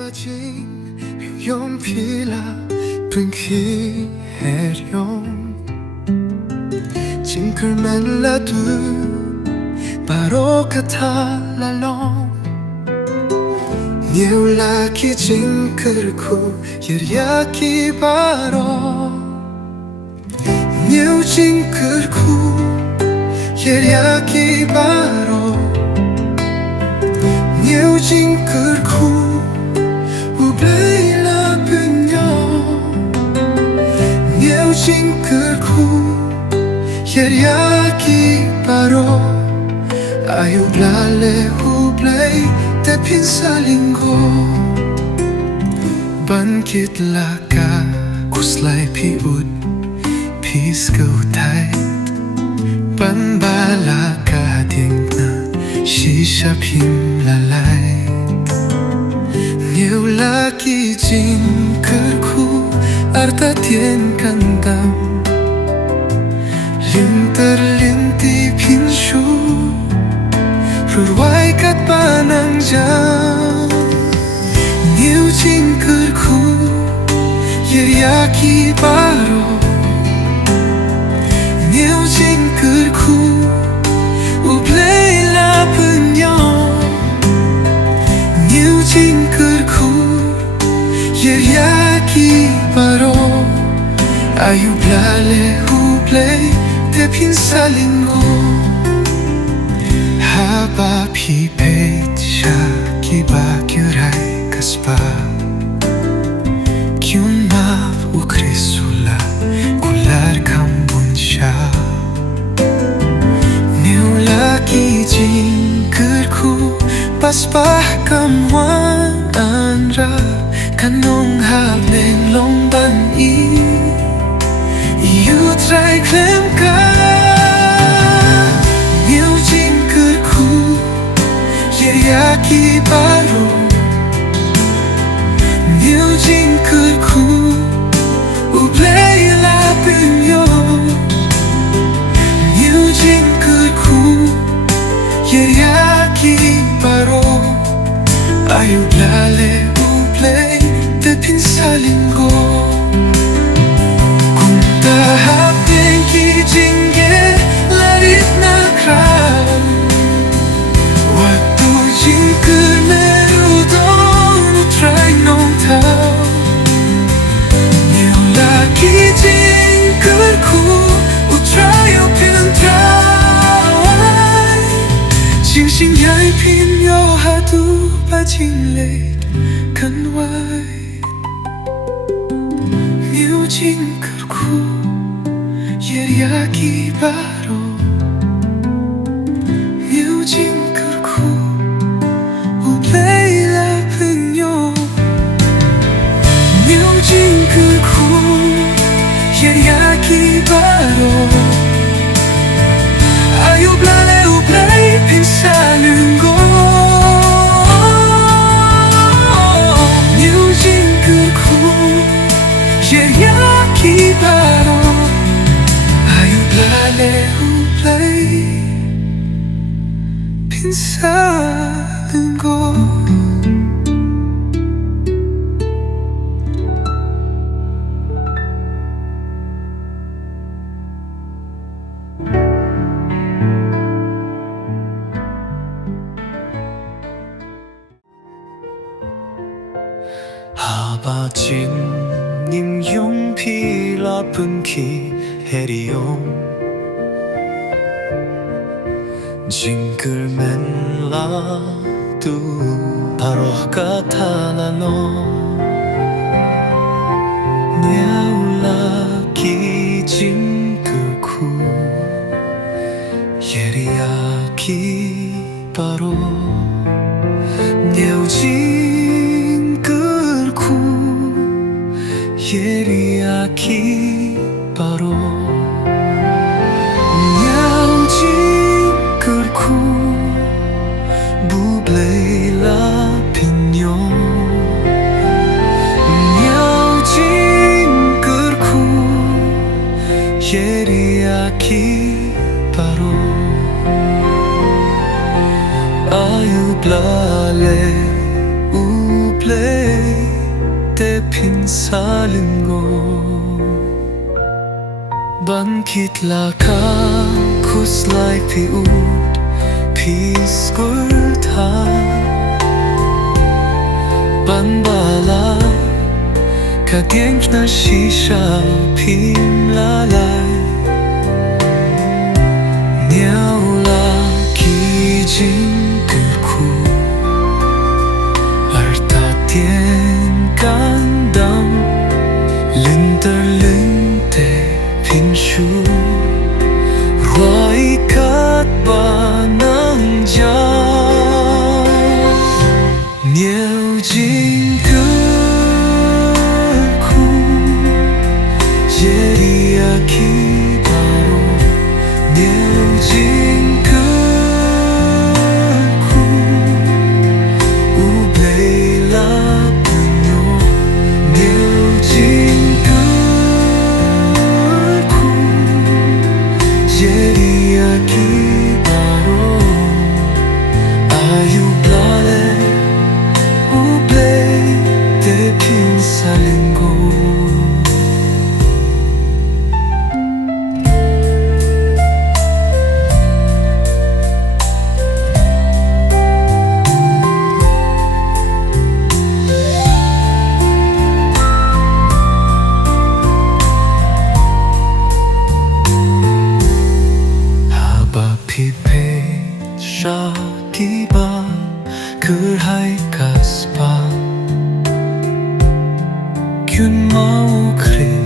빠진 용필라 분기 해령 징글맨 라두 바로 카탈랄롱 ཉེው 라키 징글쿠 예리아키 바로 ཉེው 징글쿠 예리아키 바로 ཉེው 징글쿠 우블레일라 분녀 ཉེው 징글쿠 예리아키 바로 아유블랄레 후블레이 대핀 살린고 반깃라가 구슬라이 피웃 피스쿠타이 반발라가 딩나 시샤핌 랄라이 ཉེው 라키 징글쿠 ARTATIEN KAN DAM Linter-linti pinshu Rwai kat panangjang ཉེው 징글쿠 예리아키 바로 ཉེው 징글쿠 우블레일라 분녀 ཉེው 징글쿠 예리아키 바로 아유블랄레 후블레이 대핀 살린고 하바 피페차 기바규라이 가스바 기운마 우크리술라 굴랄 감분샤 ཉེው 라키 징글쿠 바스바 감완 안라 간농합냉 롱반이 이웃라이 클램가 ཉེው 징글쿠 예리아키 바로 ཉེው 징글쿠 우블레일라 분녀 ཉེው 징글쿠 예리아키 바로 아유블랄레 우블레이 대핀 살린고 guntahabden ki jinge larit nakra waktu jingkul udon utray nongta ཉེው 라키 징글쿠 utray upintray 징싱 야이핀 여하두 빠질래 간와이 ཉེው 징글쿠 예리아키 바로 ཉེው 징글쿠 우블레일라 분녀 ཉེው 징글쿠 예리아키 바로 아유블랄레 우블레이 핀사는고 ཉེው 징글쿠 예리아키 바로 아유블랄레 우블레이 핀사는고 하바진 닝용 필라분키 해리용 징글맨 라두 바로 카탈랄롱 ཉེው 라키 징글쿠 예리아키 바로 ཉེው 징글쿠 예리아키 바로 ཉེው 징글쿠 부블레일라 핀녀 ཉེው 징글쿠 pinsalingo Bangkit laka kuslay piud piskulta Banbala kagenk na shisha pimlalay Niawla ki JING ARTATIEN KAN DAM Linterlinte pinshu Rwai katba ng jam ཉེው KYRKHU Yeriyaki baro ཉེው KYRKHU Ublela punyo ཉེው KYRKHU Yeriyaki baro ayublale uble de pinsalingo pipe shatiba kurhai kaspa kyun mau kre